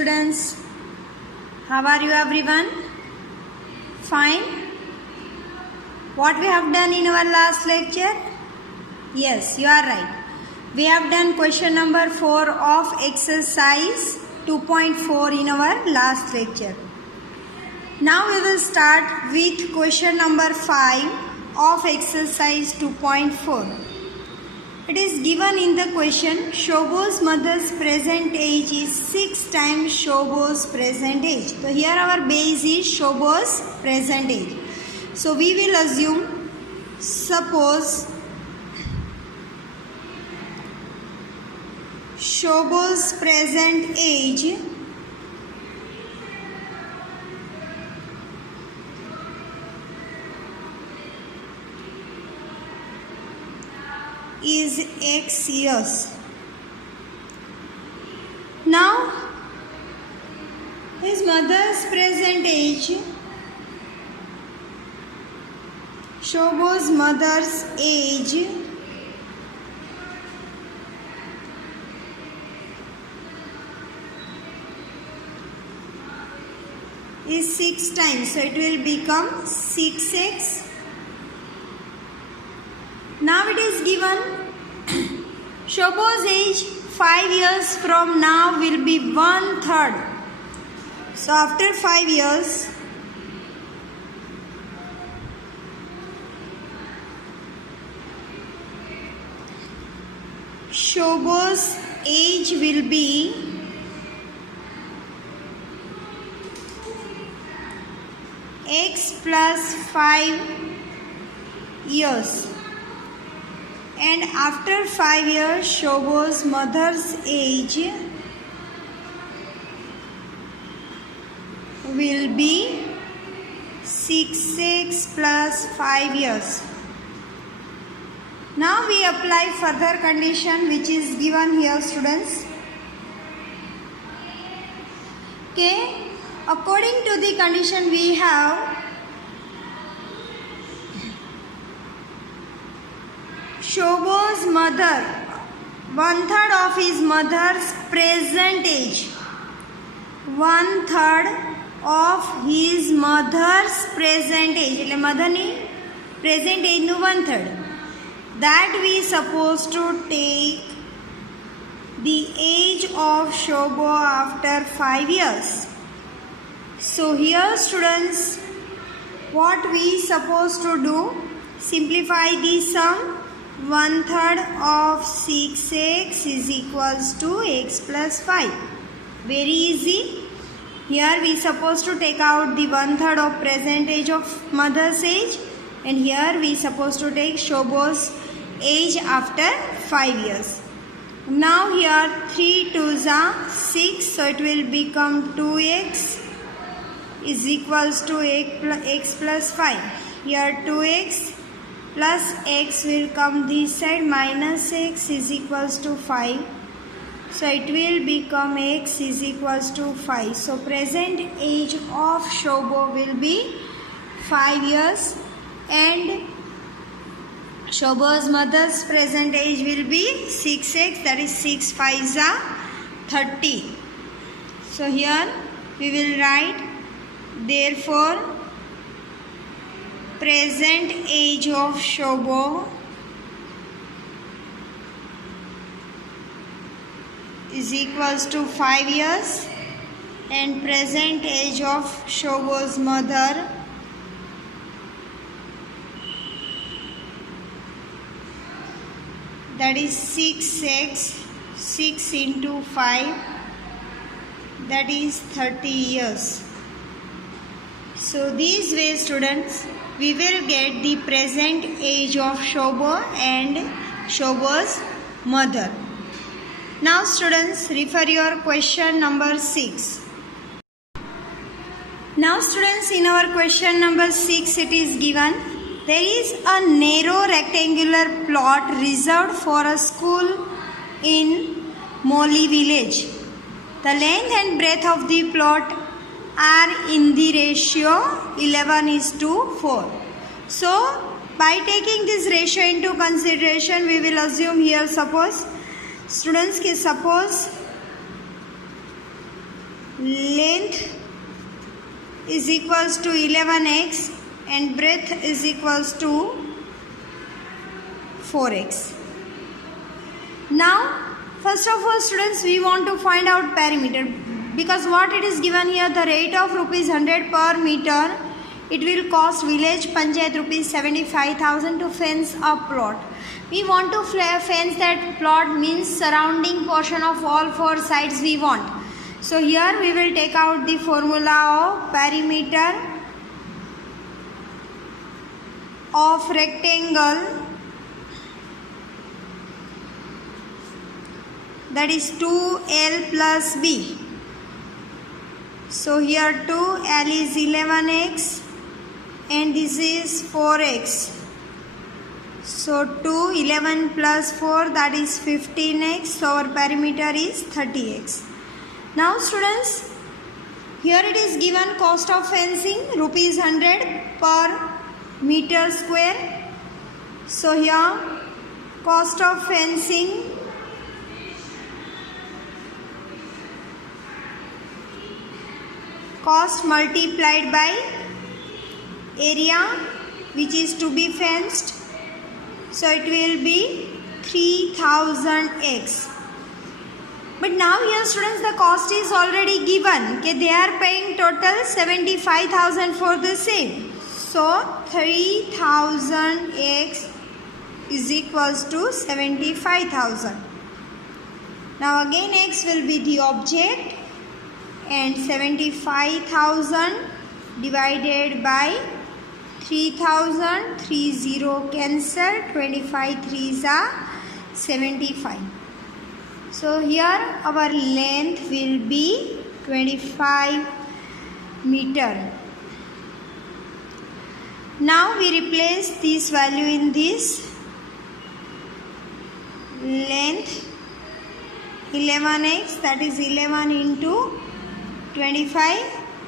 students. How are you everyone? Fine. What we have done in our last lecture? Yes, you are right. We have done question number 4 of exercise 2.4 in our last lecture. Now we will start with question number 5 of exercise 2.4. It is given in the question, Shobo's mother's present age is 6 times Shobo's present age. So here our base is Shobo's present age. So we will assume, suppose Shobo's present age is X years. Now his mother's present age, Shobo's mother's age is 6 times, so it will become 6x. Now it is given Shobo's age 5 years from now will be 1/3. So after 5 years, Shobo's age will be X plus 5 years. And after 5 years, Shobo's mother's age will be 6x plus 5 years. Now we apply further condition which is given here, students. Okay, according to the condition we have Shobo's mother, 1/3 of his mother's present age, 1/3 of his mother's present age, એટલે મધરની present age નું 1/3, that we supposed to take the age of Shobo after 5 years. So here students, what we supposed to do, simplify the sum. 1/3 of 6x is equals to x plus 5. Very easy. Here we supposed to take out the 1/3 of present age of mother's age, and here we supposed to take Shobo's age after 5 years. Now here 3 2s are 6, so it will become 2x is equals to x plus 5. Here 2x plus x will come this side, minus x is equals to 5. So it will become x is equals to 5. So present age of Shobo will be 5 years and Shobo's mother's present age will be 6x, that is 6 5s are 30. So here we will write, therefore present age of Shobo is equals to 5 years and present age of Shobo's mother that is 6x, 6 into 5, that is 30 years. So this way students, we will get the present age of Shobo and Shobo's mother. Now students, refer your question number 6. Now students, in our question number 6 it is given, there is a narrow rectangular plot reserved for a school in Moli village. The length and breadth of the plot are in the ratio 11:4. So by taking this ratio into consideration, we will assume here, suppose students, suppose length is equals to 11x and breadth is equals to 4x. Now first of all students, we want to find out perimeter, because what it is given here, the rate of rupees 100 per meter, it will cost village panchayat rupees 75,000 to fence a plot. We want to fence that plot, means surrounding portion of all four sides we want. So here we will take out the formula of perimeter of rectangle, that is 2L plus B. So here 2L is 11x and this is 4x. So 2, 11 plus 4, that is 15x. So our perimeter is 30x. Now students, here it is given cost of fencing rupees 100 per meter square. So here cost of fencing cost multiplied by area which is to be fenced. So it will be 3000x. But now here students, the cost is already given. Okay, they are paying total 75,000 for the same. So 3000x is equals to 75,000. Now again x will be the object, and 75,000 divided by 3,000, 30 cancel, 25 3s are 75. So here our length will be 25 meter. Now we replace this value in this. Length 11x, that is 11 into 25,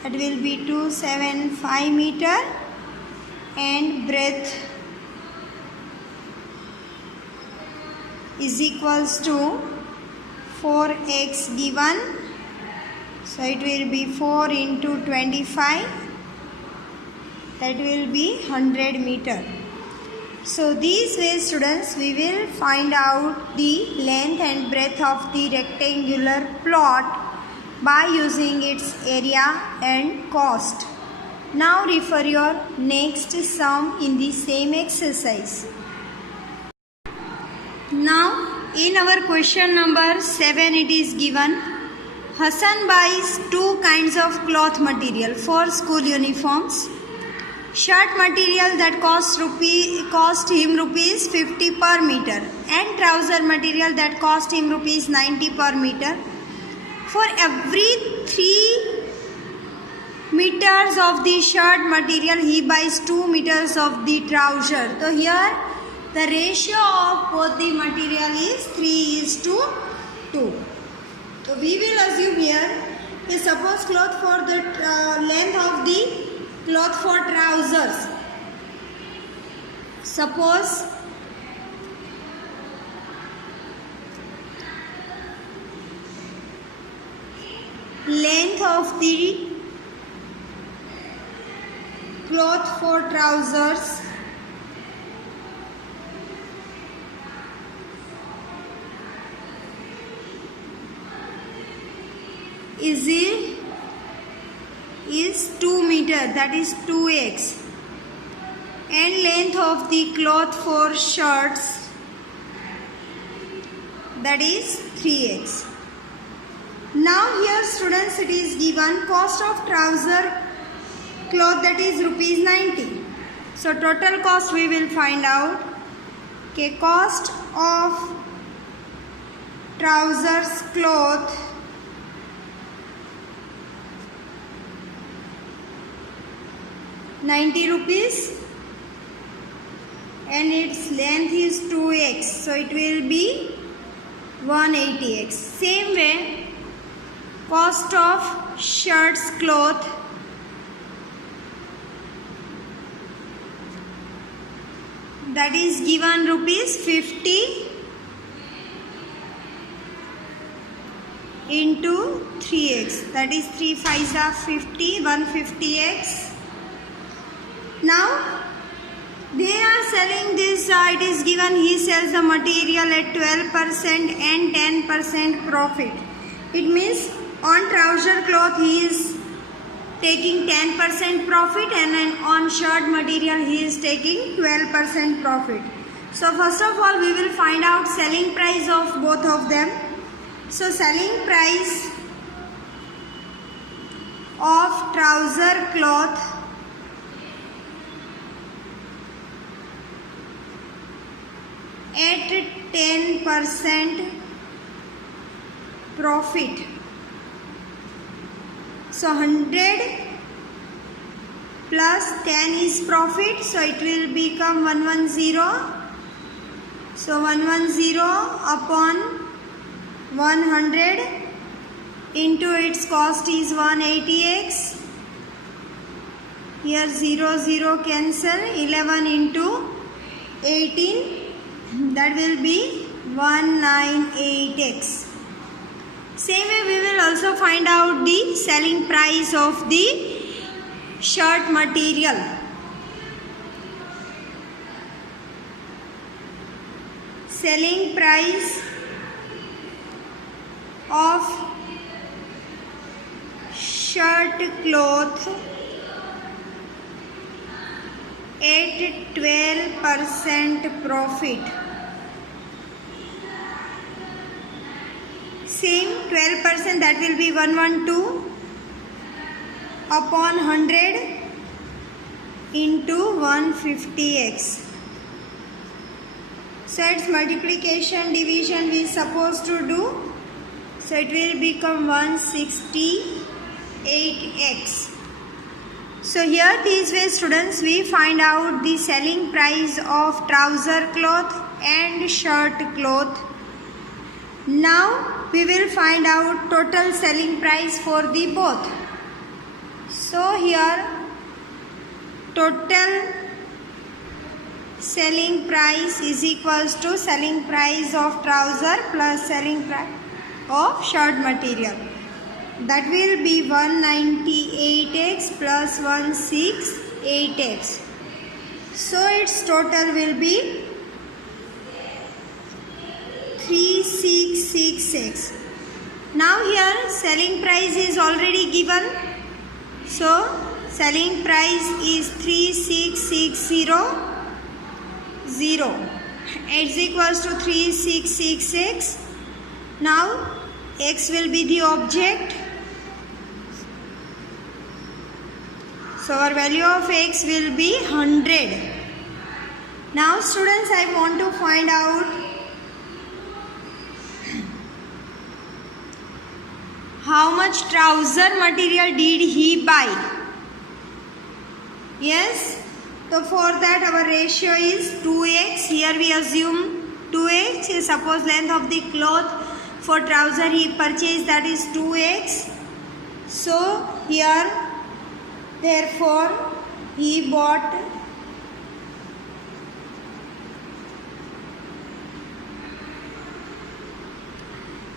that will be 275 meter, and breadth is equals to 4x given. So it will be 4 into 25, that will be 100 meter. So these ways students, we will find out the length and breadth of the rectangular plot by using its area and cost. Now refer your next sum in the same exercise. Now in our question number 7, it is given, Hassan buys two kinds of cloth material for school uniforms. Shirt material that cost him rupees 50 per meter, and trouser material that cost him rupees 90 per meter. For every 3 meters of the shirt material, he buys 2 meters of the trouser. So here the ratio of both the material is 3:2. So we will assume here, suppose cloth for the length of the cloth for trousers. Suppose length of the cloth for trousers is 2 meter, that is 2x, and length of the cloth for shirts, that is 3x. Now here students, it is given cost of trouser cloth, that is rupees 90. So total cost we will find out. Okay, cost of trousers cloth ₹90 and its length is 2x, so it will be 180x. Same way, cost of shirts cloth that is given rupees 50 into 3x, that is 3 5s are 50, 150x. Now they are selling this, it is given he sells the material at 12% and 10% profit. It means on trouser cloth he is taking 10% profit and on shirt material he is taking 12% profit. So first of all we will find out selling price of both of them. So selling price of trouser cloth at 10% profit. So 100 plus 10 is profit, so it will become 110. So 110 upon 100 into its cost is 180x. Here 0 0 cancel, 11 into 18, that will be 198x. Same way we will also find out the selling price of the shirt material. Selling price of shirt cloth at 12% profit. Same 12%, that will be 112 upon 100 into 150x. So its multiplication division we supposed to do. So it will become 168x. So here these way students we find out the selling price of trouser cloth and shirt cloth. Now we will find out total selling price for the both. So here total selling price is equals to selling price of trouser plus selling price of shirt material. That will be 198x plus 168x. So its total will be 366x. Now here selling price is already given. So selling price is 36600. It's equals to 3666. Now x will be the object. So our value of x will be 100. Now students, I want to find out how much trouser material did he buy. Yes, so for that our ratio is 2x. Here we assume 2x. Suppose length of the cloth for trouser he purchased, that is 2x. So here therefore he bought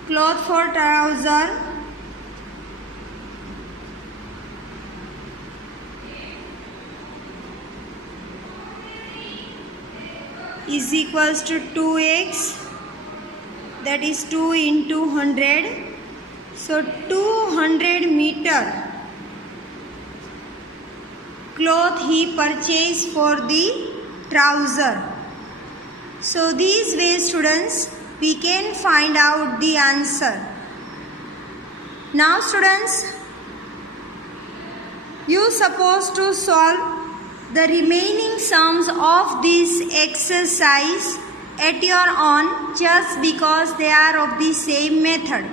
cloth for trouser is equals to 2x, that is 2 into 100. So 200 meter cloth he purchased for the trouser. So these ways students we can find out the answer. Now students, you supposed to solve the remaining sums of this exercise at your own, just because they are of the same method.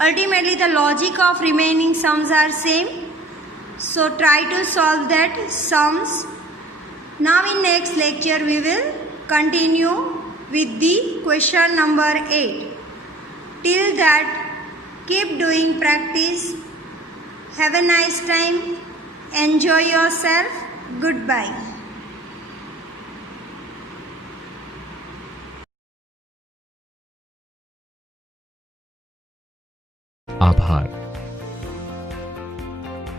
Ultimately the logic of remaining sums are same. So try to solve that sums. Now in next lecture we will continue with the question number 8. Till that, keep doing practice. Have a nice time. Enjoy yourself. Goodbye. આભાર.